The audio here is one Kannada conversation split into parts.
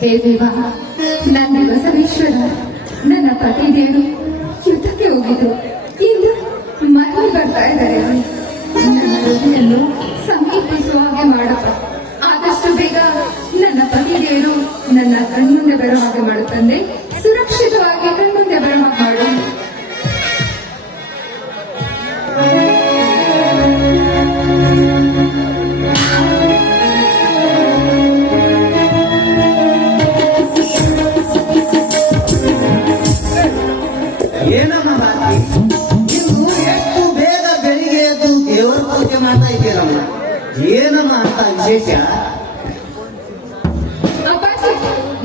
ಹೇ ದೇವ, ನನ್ನ ಬಸವೇಶ್ವರ, ನನ್ನ ಪತಿದೇವರು ಯುದ್ಧಕ್ಕೆ ಹೋಗಿದ್ರು. ಇಂದು ಮರಳಿ ಬರ್ತಾ ಇದ್ದಾರೆ. ನನ್ನ ಹೃದಯನ್ನು ಸಮೀಪಿಸುವ ಹಾಗೆ ಮಾಡಪ್ಪ. ಆದಷ್ಟು ಬೇಗ ನನ್ನ ಪತಿದೇವರು ನನ್ನ ಕಣ್ಮುಂದೆ ಬರೋ ಹಾಗೆ ಮಾಡುತ್ತಂದೆ. ಸುರಕ್ಷಿತವಾಗಿ ಕಣ್ಮುಂದೆ ಬರೋ ಹಾಗೆ ಮಾಡು. ಏನಮ್ಮ ನೀವು ಎಷ್ಟು ಬೇಗ ಬೆಳಿಗ್ಗೆ ಎದ್ದು ದೇವರ ಪೂಜೆ ಮಾಡ್ತಾ ಇದ್ದೀರಮ್ಮ? ಏನಮ್ಮ ಅಂತ ವಿಶೇಷ? ಅಪ್ಪಾಜಿ,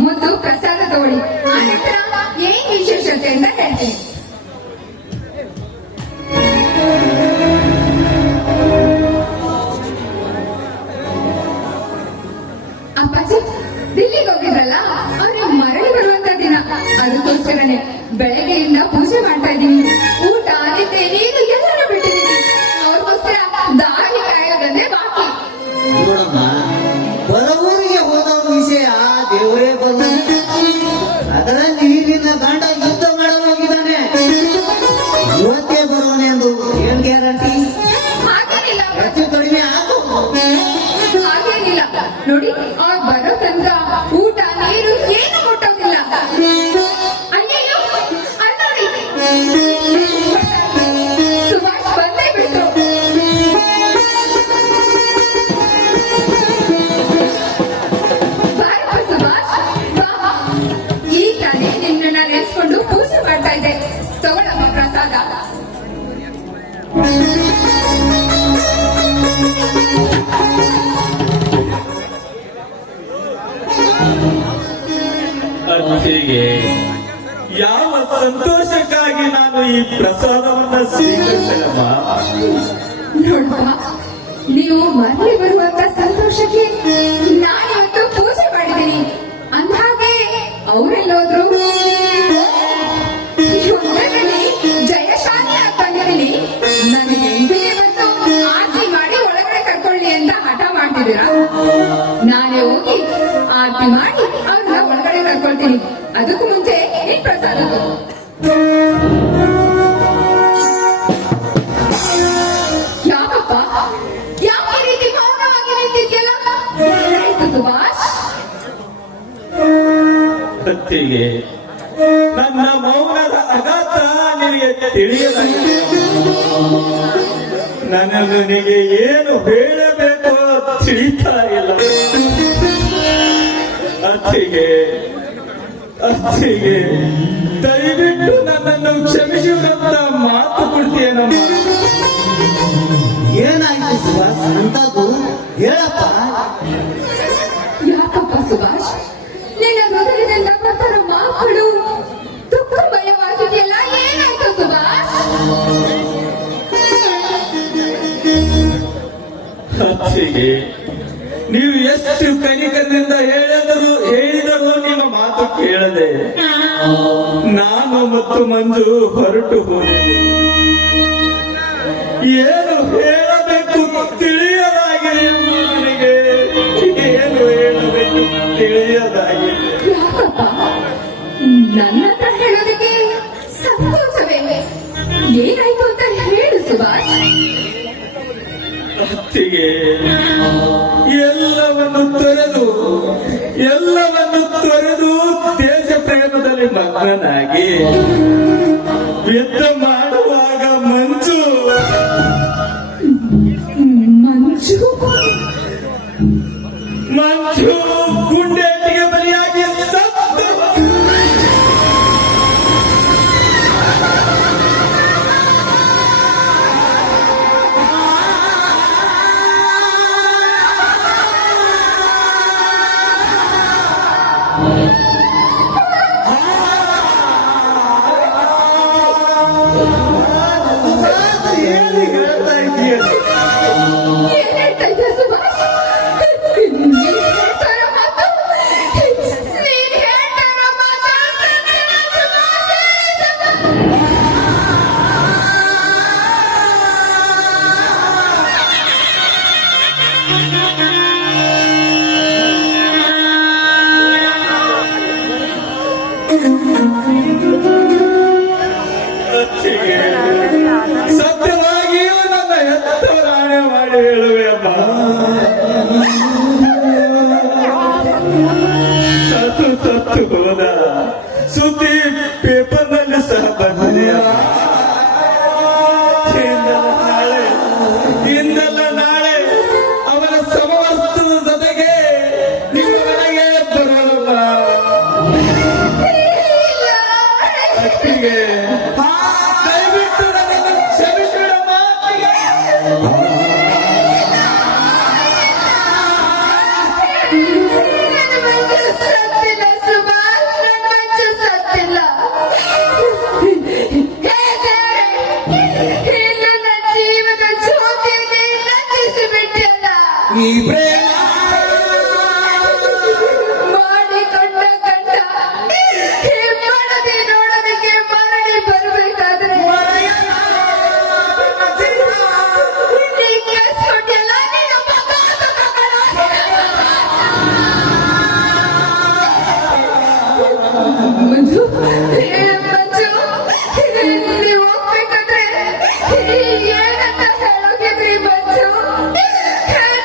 ಮೊದಲು ಪ್ರಸಾದ ತಗೊಳ್ಳಿ, ಆನಂತರ ಏನ್ ವಿಶೇಷತೆ ಅಂತ ಹೇಳ್ತೀನಿ. ಅಪ್ಪಾಜಿ, ದಿಲ್ಲಿಗೆ ಹೋಗಿದ್ರಲ್ಲ, ಅವ್ರಿಗೆ ಮರಳಿ ಬರುವಂತ ದಿನ. ಅದಕ್ಕೋಸ್ಕರನೇ ಬೆಳಗ್ಗೆಯಿಂದ ಪೂಜೆ ಮಾಡ್ತಾ ಇದ್ದೀನಿ. ಊಟ, ನಿದ್ದೆ, ನೀರು ಎಲ್ಲರೂ ಬಿಟ್ಟಿದ್ದೀನಿ. ಅವ್ರಿಗೋಸ್ಕರ ದಾರಿ ಕಾಯೋದಂದ್ರೆ ಬಾಕಿ. ನೋಡಮ್ಮ, ಬರವೂರಿಗೆ ಹೋದವ್ರ ವಿಷಯ ದೇವರೇ ಬಂದ. ಅದರಲ್ಲಿ ನಿನ್ನ ಗಂಡ ಯುದ್ಧ ಮಾಡಲು ಹೋಗಿದ್ದಾನೆ. ಇವತ್ತೇ ಬರೋನೆಂದು ಏನ್ ಗ್ಯಾರಂಟಿ? ಹಾಗೇನಿಲ್ಲ ಹೆಚ್ಚು ಕಡಿಮೆ ಆಗು. ಹಾಗೇನಿಲ್ಲ ನೋಡಿ, ಅವ್ರು ಬರೋ ತನಕ ಊಟ, ನೀರು ಏನು ಮುಟ್ಟೋದಿಲ್ಲ. ಅಯ್ಯಯ್ಯೋ, ಅಲ್ಲಿ ನೋಡಿ, ಸುಭಾಷ್ ಬಂದೇ ಬಿಟ್ರು. ಬಾರಪ್ಪ ಸುಭಾಷ್, ಬಾ. ಈ ತಾನೇ ನಿನ್ನನ್ನ ನೆನೆಸ್ಕೊಂಡು ಪೂಜೆ ಮಾಡ್ತಾ ಇದ್ದೆ. ತಗೊಳಮ್ಮ ಪ್ರಸಾದ. ಅತ್ತಿಗೆ, ಯಾವ ಸಂತೋಷಕ್ಕಾಗಿ ನಾನು ಈ ಪ್ರಸಾದವನ್ನ ಸ್ವೀಕರಿಸಲಮ್ಮ? ನೋಡ್ಬಾ, ನೀವು ಮರಳಿ ಬರುವಂತ ಸಂತೋಷಕ್ಕೆ ನಾನಿವತ್ತು ಪೂಜೆ ಮಾಡಿದ್ದೀನಿ. ಅಂದ್ಹಾಗೆ ಅವರೆಲ್ಲೋದ್ರು? ಯುದ್ಧದಲ್ಲಿ ಜಯಶಾಲಿ ಹಾಕೊಂಡಿದ್ದೀನಿ. ನನಗೆ ಎಂದಿಗೆ ಬಂದು ಆರತಿ ಮಾಡಿ ಒಳಗಡೆ ಕರ್ಕೊಳ್ಳಿ ಅಂತ ಹಠ ಮಾಡ್ತಿದ್ದೀರಾ? ನಾನೇ ಹೋಗಿ ಆರತಿ ಮಾಡಿ ಅವ್ರನ್ನ ಒಳಗಡೆ ಕರ್ಕೊಳ್ತೀನಿ. ಅದಕ್ಕೂ ಮುಂಚೆ ಈ ಪ್ರಸಾದ ಯಾಕಪ್ಪ, ಯಾವ ರೀತಿ ಮೌನವಾಗಿ ನಿಂತಿದ್ಯಲ್ಲ? ಏನಾಯ್ತು ಸುಭಾಷ್? ಅತ್ತಿಗೆ, ನನ್ನ ಮೌನದ ಅಗಾಧ ನಿನಗೆ ತಿಳಿಯಲಾಗಿದೆ. ನನಗೆ ಏನು ಹೇಳಬೇಕೋ ತಿಳಿತಾ ಇಲ್ಲ. ಅತ್ತಿಗೆ, ಅತ್ತಿಗೆ, ದಯವಿಟ್ಟು ನನ್ನನ್ನು ಕ್ಷಮಿಸುವಂತ ಮಾತು ಕೊಡ್ತೀಯನಮ್ಮ? ಏನಾಯ್ತು ಸುಭಾಷ್? ಅಂತದ್ದು ಹೇಳಪ್ಪ. ಯಾಕಪ್ಪ ಸುಭಾಷ್, ನಿನ್ನ ಹೃದಯದಿಂದ ಬರ್ತಾರೋ ಮಾತುಗಳು ದುಃಖಮಯವಾಗಿದೆಯಲ್ಲ? ಏನಾಯ್ತು ಸುಭಾಷ್? ಅತ್ತಿಗೆ, ನೀವು ಎಷ್ಟು ಕನಿಕರದಿಂದ ಹೇಳಿದರೂ ನಿಮ್ಮ ಮಾತು ಕೇಳದೆ ನಾನು ಮತ್ತು ಮಂಜು ಹೊರಟು ಹೋದೆವು. ಏನು ಹೇಳಬೇಕು ತಿಳಿಯದಾಗಿದೆ. ನನಗೆ ಏನು ಹೇಳಬೇಕು ತಿಳಿಯದಾಗಿದೆ. ಯಾಕಪ್ಪ, ನನ್ನ ಹತ್ರ ಹೇಳೋದಕ್ಕೆ ಸಂಕೋಚವೇ? ಏನಾಯ್ತು ಅಂತ ಹೇಳು ಸುಭಾಷ್. ಅತ್ತಿಗೆ, ಎಲ್ಲವನ್ನು ತೊರೆದು ದೇಶ ಪ್ರೇಮದಲ್ಲಿ ಮಗ್ನನಾಗಿ ಯುದ್ಧ ಮಾಡುವಾಗ ಮಂಜು ಗುಂಡೇಟಿಗೆ ಬಲಿಯಾಗಿ ಸತ್ತು. ಏನು ಹೇಳ್ತಾ ಇದೀಯ? ಏನ್ ಹೇಳ್ತಾ ಇದ್ಯಾ ಸುಭಾಷ್? ನೀನ್ ಹೇಳ್ತಾ ಇರೋ ಮಾತು ಸತ್ತು ಹೋದ ಸುದ್ದಿ ಪೇಪರ್ನಲ್ಲಿ ಸಹ ಬಂದಿದೆ. ಇಂದಲ್ಲ ನಾಳೆ ಅವನ ಸಮವಸ್ತುದ ಜೊತೆಗೆ ನಿಮ್ಮ ಮನೆಗೆ ಬರೋಣ. ಅತ್ತಿಗೆ ದಯವಿಟ್ಟು ನನ್ನನ್ನು ಕ್ಷಮಿಸಿಬಿಡಮ್ಮ. ನನ್ನ ಮಂಜು ಸತ್ತಿಲ್ಲ ಸುಭಾಷ್, ನನ್ನ ಮಂಜು ಸತ್ತಿಲ್ಲ. ಹೇ ದೇವರೇ, ಇನ್ನು ನನ್ನ ಜೀವದ ಜ್ಯೋತಿಯಲ್ಲಿ ನಂದಿಸಿಬಿಟ್ಟಲ್ಲ. ಈ ಪ್ರೇಮ ಮಾಡಿಕೊಂಡ ಗಂಡ ಹಿಮ್ಮಡದೆ ನೋಡೋದಕ್ಕೆ ಮರಳಿ ಬರಬೇಕಾದ್ರೆ ನೀ ಕಳ್ಸ್ಕೊಟ್ಟಿಲ್ಲ, ನೀನು ಮಂಜು, ಮಂಜು, ನೀವು ಹೋಗ್ಬೇಕಾದ್ರೆ ಏನಂತ ಹೇಳೋಗಿದ್ರಿ ಮಂಜು?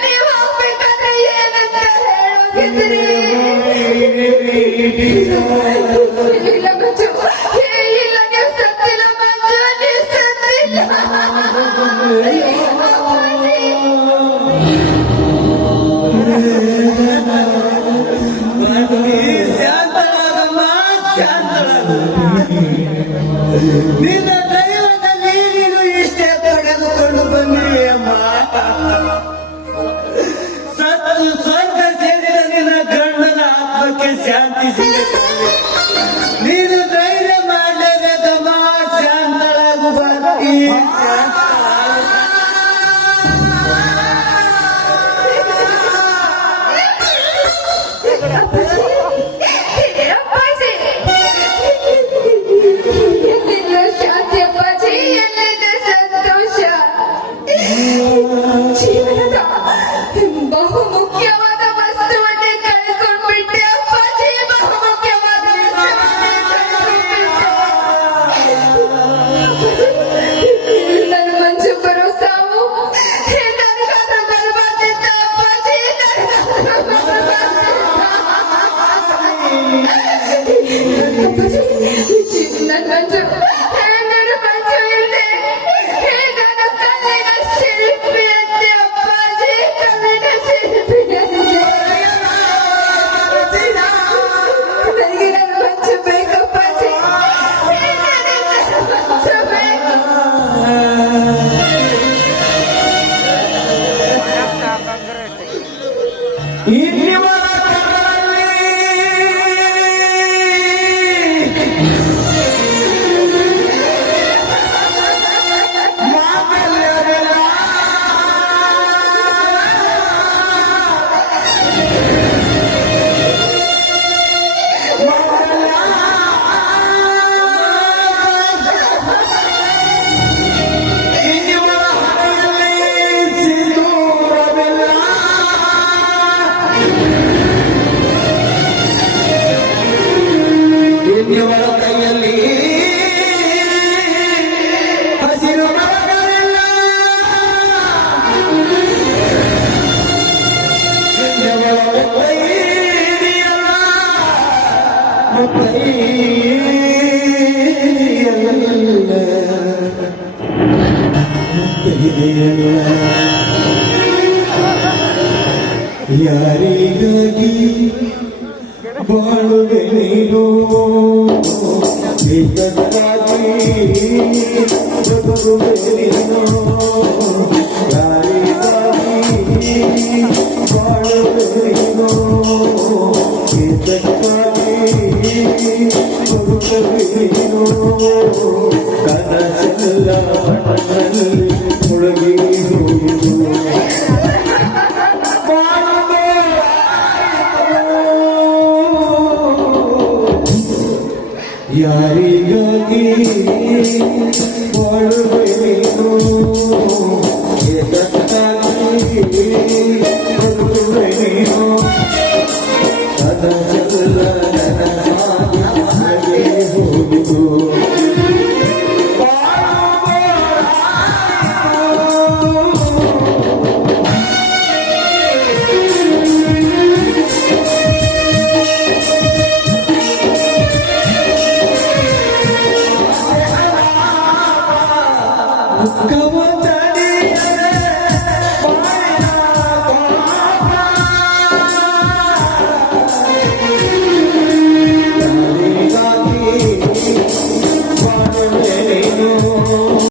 ನೀವು ಹೋಗ್ಬೇಕಾದ್ರೆ ಏನಂತ ಹೇಳೋಗಿದ್ರಿ? ಇಲ್ಲ ಮಂಜು, ಇಲ್ಲ ನೀವು ಸತ್ತಿಲ್ಲ ಮಂಜು, ನೀವು ಸತ್ತಿಲ್ಲ. ಶಾಂತಳಾಗಮ್ಮ, ಶಾಂತಳಾಗು. ನಿನ್ನ ದೈವದಲ್ಲಿ ನೀನು ಇಷ್ಟೇ ಪಡೆದುಕೊಂಡು ಬಂದಿದೆಯಮ್ಮ. ಸತ್ತು ಸ್ವರ್ಗ ಸೇರಿದ ನಿನ್ನ ಗಂಡನ ಆತ್ಮಕ್ಕೆ ಶಾಂತಿ ಸಿಗುತ್ತೆ. ನೀನು ಧೈರ್ಯ ಮಾಡಲೇಬೇಕಮ್ಮ. ಶಾಂತಳಾಗು ಬಾಕಿ. ಅಪ್ಪಾಜಿ, ಎಲ್ಲಿಲ್ಲ ಶಾಂತಿ ಅಪ್ಪಾಜಿ, ಎಲ್ಲಿದೆ ಸಂತೋಷ? ಜೀವನದ ಬಹು ಮುಖ್ಯವಾದ ವಸ್ತುವನ್ನೇ ಕಳ್ಕೊಂಡ್ಬಿಟ್ಟೆ ಅಪ್ಪಾಜಿ, ಬಹು ಮುಖ್ಯವಾದ ವಸ್ತುವನ್ನೇ ಕಳ್ಕೊಂಡ್ಬಿಟ್ಟೆ. ನನ್ನ ಮಂಜು ಬರೋ ಸಾವು ನನಗಾದ್ರೂ ಬರಬಾರ್ದಿತ್ತ ಅಪ್ಪಾಜಿ, ನನಗಾದ್ರೂ ಬರಬಾರ್ದಿತ್ತ. ನನ್ನ ಮಂಜು, ನನ್ನ ಮಂಜು ಇಲ್ಲದೆ ನಾನು ಕಲ್ಲಿನ ಶಿಲ್ಪಿ ಅಂತೆ ಅಪ್ಪಾಜಿ, ಕಲ್ಲಿನ ಶಿಲ್ಪಿ ಅಂತೆ. ನನಗೆ ನನ್ನ ಮಂಜು ಬೇಕಪ್ಪಾಜಿ, ನನಗೆ ನನ್ನ ಮಂಜು ಬೇಕು. ಇನ್ನಿವರ ಕರದಲ್ಲಿ ಮಾಂಗಲ್ಯವಿಲ್ಲ. ಇನ್ನಿವರ ಹಣೆಯಲ್ಲಿ ಸಿಂಧೂರವಿಲ್ಲ. ಇನ್ನಿವರ ಕೈಯಲ್ಲಿ ಹಸಿರು ಮರಗಳಿಲ್ಲ. ಇನ್ನಿವರ ಕೈಯಿದೆಯಲ್ಲ, ಯಾರಿಗಾಗಿ ಬಾಳುವೆ ನೀನು, ಇದಕ್ಕಾಗಿ ಬದುಕುವೆ ನೀನು. ಯಾರಿಗಾಗಿ ಬಾಳುವೆ ನೀನು, ಇದಕ್ಕಾಗಿ ಬದುಕುವೆ ನೀನು. ಕನಸೆಲ್ಲ ಮಣ್ಣಲ್ಲಿ ಮುಳುಗಿ ಹೋಗಿತು. ಯಾರಿಗಾಗಿ ಬಾಳುವೆ ನೀನು, ಎದಕ್ಕಾಗಿ ಬದುಕುವೆ ನೀನು. ಕನಸೆಲ್ಲ ನನಸಾಗಿ ಹೋಗಿತು.